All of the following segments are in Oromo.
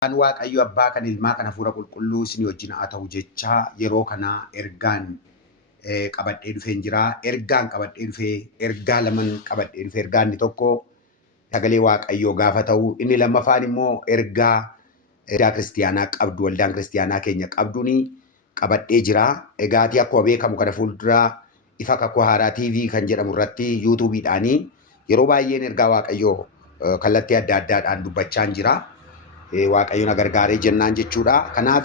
Kan Waaqayyo Abbaa kan Ilmaa kan Hafuura Qulqulluu isin wajjin haa ta'u jechaa yeroo kana ergaan qabadhee dhufeen jira. Ergaan qabadhee dhufee ergaa laman qabadhee dhufee ergaan inni tokko sagalee Waaqayyoo gaafa ta'u inni lammaffaan immoo ergaa waldaa kiristiyaanaa qabdu waldaan kiristiyaanaa keenya qabduuni qabadhee jira. Egaatii akkuma beekamu kana fuulduraa ifa kakuu haaraa TV kan jedhamu irratti yuutuubiidhaanii yeroo baay'een ergaa Waaqayyoo kallattii adda addaadhaan dubbachaa jira. Waaqayyo na gargaaree jennaan jechuudha. Kanaaf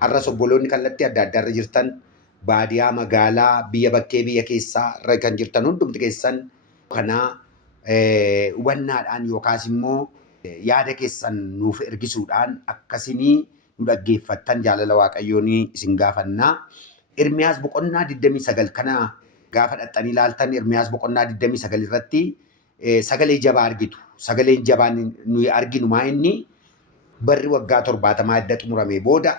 har'a obboloonni kallattii adda addaarra jirtan baadiyaa magaalaa biyya bakkee biyya keessaa irra kan jirtan hundumti keessan kana hubannaadhaan yookaas immoo yaada keessan nuuf ergisuudhaan akkasinii nu dhaggeeffattan jaalala Waaqayyoon isin gaafannaa. Ermiyaas boqonnaa 29 kana gaafa dhaxxanii ilaaltan Ermiyaas boqonnaa 29 irratti sagalee jabaa argitu. Sagaleen jabaan nuyi arginu maa inni barri waggaa 70 adda xumuramee booda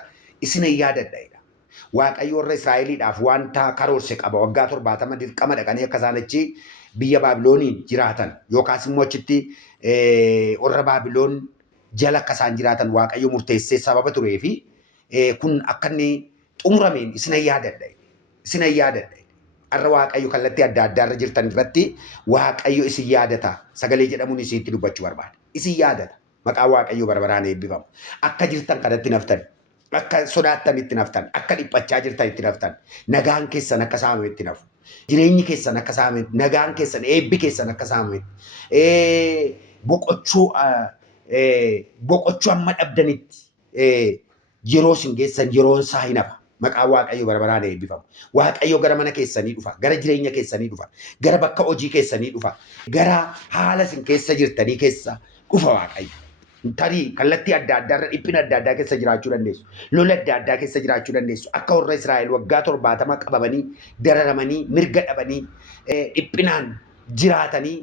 isin yaadadha. Waaqayyo warra Israa'eliidhaaf wanta karoorse qaba. Waggaa 70 dirqama dhaqanii akka isaan achi biyya Baabilooniin jiraatan yookaas immoo achitti warra Baabiloon jala akka isaan jiraatan Waaqayyo murteessee sababa turee fi kun akka inni xumurameen isin yaadadha. Isin yaadadha. Har'a Waaqayyo kallattii adda addaarra jirtan irratti Waaqayyo isin yaadata. Sagalee jedhamuun isinitti dubbachuu barbaada. Isin yaadata. Maqaan Waaqayyoo barbaraan eebbifamu. Akka jirtan kanatti naftan, akka sodaattan itti naftan, akka dhiphachaa jirtan itti naftan, nagaan keessan akka saamame itti nafu. Jireenyi keessan akka saamame, nagaan keessan, eebbi keessan akka saamame. Boqochuu amma dhabdanitti yeroo isin geessan yeroon isaa hin hafa. Maqaan Waaqayyoo barbaraan eebbifamu. Waaqayyo gara mana keessanii dhufa, gara jireenya keessanii dhufa, gara bakka hojii keessanii dhufa, gara haala isin keessa jirtanii keessa dhufa Waaqayyo. Tarii kallattii adda addaarra dhiphina adda addaa keessa jiraachuu dandeessu. Lola adda addaa keessa jiraachuu dandeessu. Akka warra Israa'el waggaa 70 qabamanii, dararamanii, mirga dhabanii, dhiphinaan jiraatanii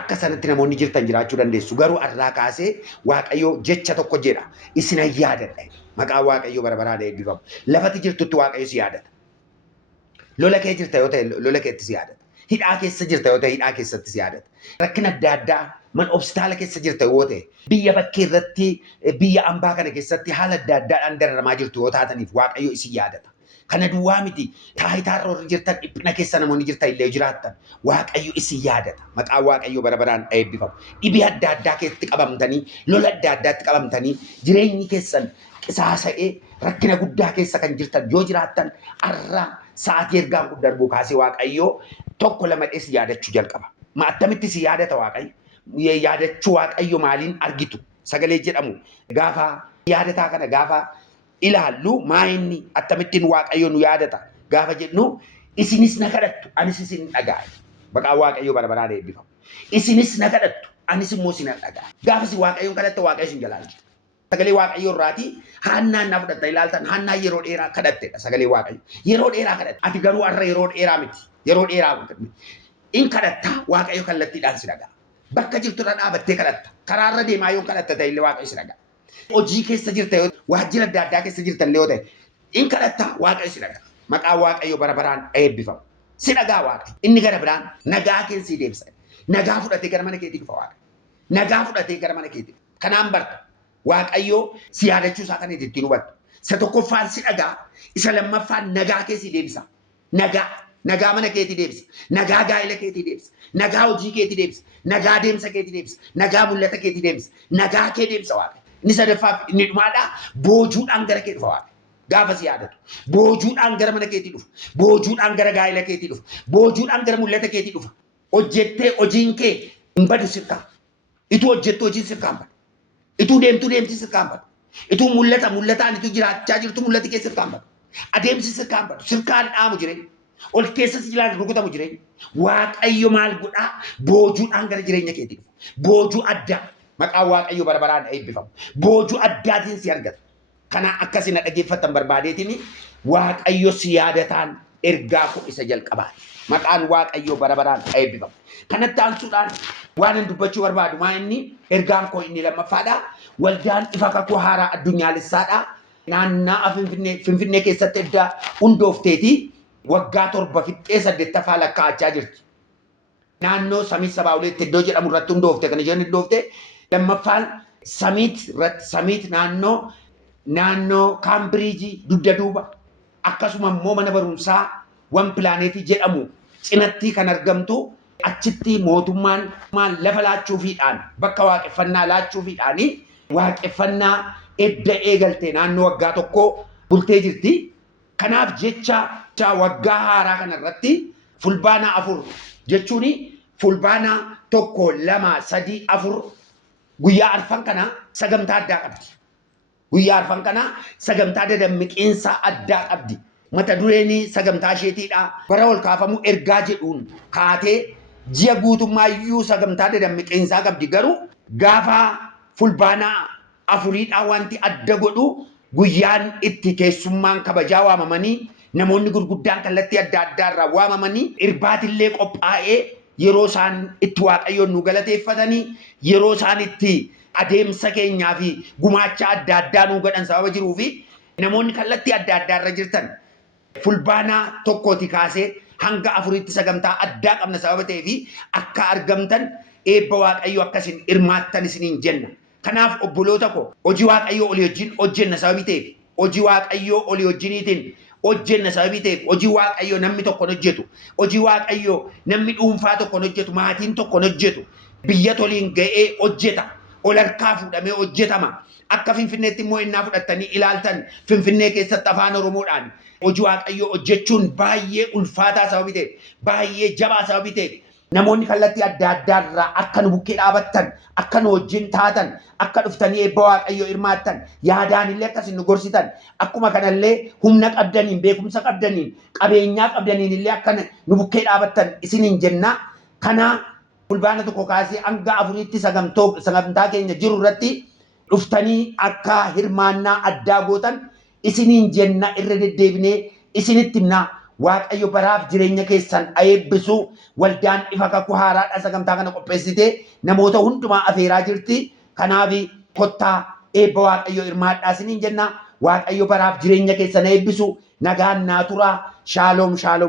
akka sanatti namoonni jirtan jiraachuu dandeessu. Garuu har'aa kaasee Waaqayyo jecha tokko jedha. Isin yaadadha. Maqaan Waaqayyoo barbaraan eebbifamu. Lafatti jirtutti Waaqayyo si yaadata. Lola kee jirta yoo ta'e lola keetti si yaadata. Hidhaa keessa jirta yoo ta'e hidhaa keessatti si yaadata. Rakkina adda addaa man obstaala keessa jirta yoo ta'e biyya bakkee irratti biyya ambaa kana keessatti haala adda addaadhaan dararamaa jirtu yoo taataniif Waaqayyo isin yaadata. Kana duwwaa miti taayitaarra warri jirtan dhiphina keessa namoonni jirtan illee jiraattan Waaqayyo isin yaadata. Maqaan Waaqayyoo barbaraan eebbifamu. Dhibee adda addaa keessatti qabamtanii lola adda addaatti qabamtanii jireenyi keessan qisaasa'ee rakkina guddaa keessa kan jirtan yoo jiraattan har'a sa'aatii ergaan kun darbuu kaasee Waaqayyo tokko lama si yaadachuu jalqaba. Attamitti si yaadata Waaqayyo? Yaadachuu Waaqayyo maaliin argitu? Sagalee jedhamu gaafa yaadataa kana gaafa ilaallu maa inni attamittiin Waaqayyo nu yaadata gaafa jedhu isinis na kadhattu anis isin dhaga'a. Maqaan Waaqayyo barbaraan eebbifamu. Isinis na kadhattu anis immoo isin dhaga'a. Gaafasi Waaqayyoon kadhatta Waaqayyo isin jalaalcha. Sagalee Waaqayyo irraati Haannaan na fudhatta ilaaltan Haannaan yeroo dheeraa kadhattedha sagalee Waaqayyo. Yeroo dheeraa kadhatte. Ati garuu har'a yeroo dheeraa miti. Yeroo dheeraa in kadhatta Waaqayyo kallattiidhaan si dhaga'a. Bakka jirtu irra dhaabattee kadhatta. Karaarra deemaa yoo kadhatta ta'e illee Waaqayyo si dhaga'a. Hojii keessa jirta yoo waajjira adda addaa keessa jirtan illee yoo ta'e in kadhatta Waaqayyo si dhaga'a. Maqaan Waaqayyo barbaraan eebbifamu. Si dhaga'a Waaqayyo. Inni gara biraan nagaa keessa deebisa. Nagaa fudhatee gara mana keetii dhufa Waaqayyo. Nagaa fudhatee gara mana keetii. Kanaan barta. Waaqayyo si yaadachuu isaa kan ittiin hubattu. Isa tokkoffaan si dhaga'a. Isa lammaffaan nagaa keessa deebisa. Nagaa mana keetii deebisa. Nagaa gaa'ela keetii deebisa. Nagaa hojii keetii deebisa. Nagaa deemsa keetii deebisa. Nagaa mul'ata keetii deebisa. Nagaa kee deebisa Waaqayyo. Inni sadaffaaf inni dhumaadhaa boojuudhaan gara kee dhufa Waaqayyo. Gaafa si yaadatu. Boojuudhaan gara mana keetii dhufa. Boojuudhaan gara gaa'ela keetii dhufa. Boojuudhaan gara mul'ata keetii dhufa. Hojjettee hojiin kee hin badu sirkaa. Ituu hojjettee hojiin sirkaa hin badu. Ituu deemti sirkaa hin badu. Ituu mul'ataan ituu jiraachaa jirtu mul'ati kee sirkaa hin badu. Adeemsi sirkaa hin badu. Sirkaan dhaamu jireenya. Ol keessa si jilaan rukutamu jireenya. Waaqayyo maal godhaa? Boojuudhaan gara jireenya keetii dhufa. Boojuu addaa. Maqaan Waaqayyo barbaraan eebbifamu. Boojuu addaatiin si argata. Kana akkasiin dhaggeeffattan barbaadeetiin Waaqayyo si yaadataan ergaa kun isa jalqabaa. Maqaan Waaqayyo barbaraan eebbifamu. Kanatti aansuudhaan waan hin dubbachuu barbaadu maa inni ergaan koo inni lammaffaadha. Waldaan ifa kakuu haaraa addunyaalessaadha. Naannaa Finfinnee keessatti edda hundoofteetii waggaa 7 fixxee 8ffaa lakkaa'achaa jirti. Naannoo Samii Sabaa Uleetti iddoo jedhamu irratti hundoofte kan isheen hundoofte lammaffaan samiit naannoo Kaambiriijii dugda duuba akkasuma immoo mana barumsaa wan pilaaneetii jedhamu cinatti kan argamtu achitti mootummaan lafa laachuufiidhaan bakka waaqeffannaa laachuufiidhaan waaqeffannaa edda eegalte naannoo waggaa tokko bultee jirti. Kanaaf jecha waggaa haaraa kanarratti fulbaana 4 jechuun fulbaana 1 2 3 4 guyyaa arfan kana sagantaa addaa qabdi. Guyyaa arfan kana sagantaa dadammiqiinsa addaa qabdi. Mata dureen sagantaa isheetiidha. Bara ol kaafamu ergaa jedhuun kaatee ji'a guutummaa iyyuu sagantaa dadammiqiinsaa qabdi. Garuu gaafa fulbaana 4 wanti adda godhu guyyaan itti keessummaan kabajaa waamamanii namoonni gurguddaan kallattii adda addaarraa waamamanii irbaatillee qophaa'ee yeroo isaan itti waaqayyoon nu galateeffatanii yeroo isaan itti adeemsa keenyaa fi gumaacha adda addaa nu godhan sababa jiruu fi namoonni kallattii adda addaarra jirtan fulbaana 1 kaasee hanga 4tti sagantaa addaa qabna sababa ta'ee fi akka argamtan eebba waaqayyoo akkasin hirmaattan isiniin jenna. Kanaaf obboloota ko hojii waaqayyoo olii wajjin hojjenna sababii ta'eef hojii waaqayyoo olii wajjiniitiin hojjenna sababii ta'eef hojii waaqayyoo namni tokko hojjetu hojii waaqayyoo namni dhuunfaa tokko hojjetu maatiin tokko hojjetu biyya toliin ga'ee hojjeta ol harkaa fuudhamee hojjetama akka Finfinneetti immoo innaa fudhattanii ilaaltan Finfinnee keessatti afaan Oromoodhaan hojii waaqayyoo hojjechuun baay'ee ulfaataa sababii ta'eef baay'ee jabaa sababii ta'eef namoonni kallattii adda addaarraa akka nu bukkee dhaabattan akka nu wajjin taatan akka dhuftanii eebba waaqayyoo hirmaattan yaadaan illee akkasin nu gorsitan akkuma kanallee humna qabdaniin beekumsa qabdaniin qabeenyaa qabdaniin illee akka nu bukkee dhaabattan isiniin jenna. Kana fulbaana 1 kaasee hanga 4tti sagantaa keenya jiru irratti dhuftanii akka hirmaannaa addaa gootan isiniin jenna irra deddeebinee isinitti himna. Waaqayyo baraaf jireenya keessan eebbisu waldaan ifa kakuu haaraadha sagantaa kana qopheessite namoota hundumaa afeeraa jirti. Kanaaf kottaa eebba waaqayyo hirmaadhaa isiniin jenna. Waaqayyo baraaf jireenya keessan eebbisu nagaan naa turaa. Shaaloom shaaloom.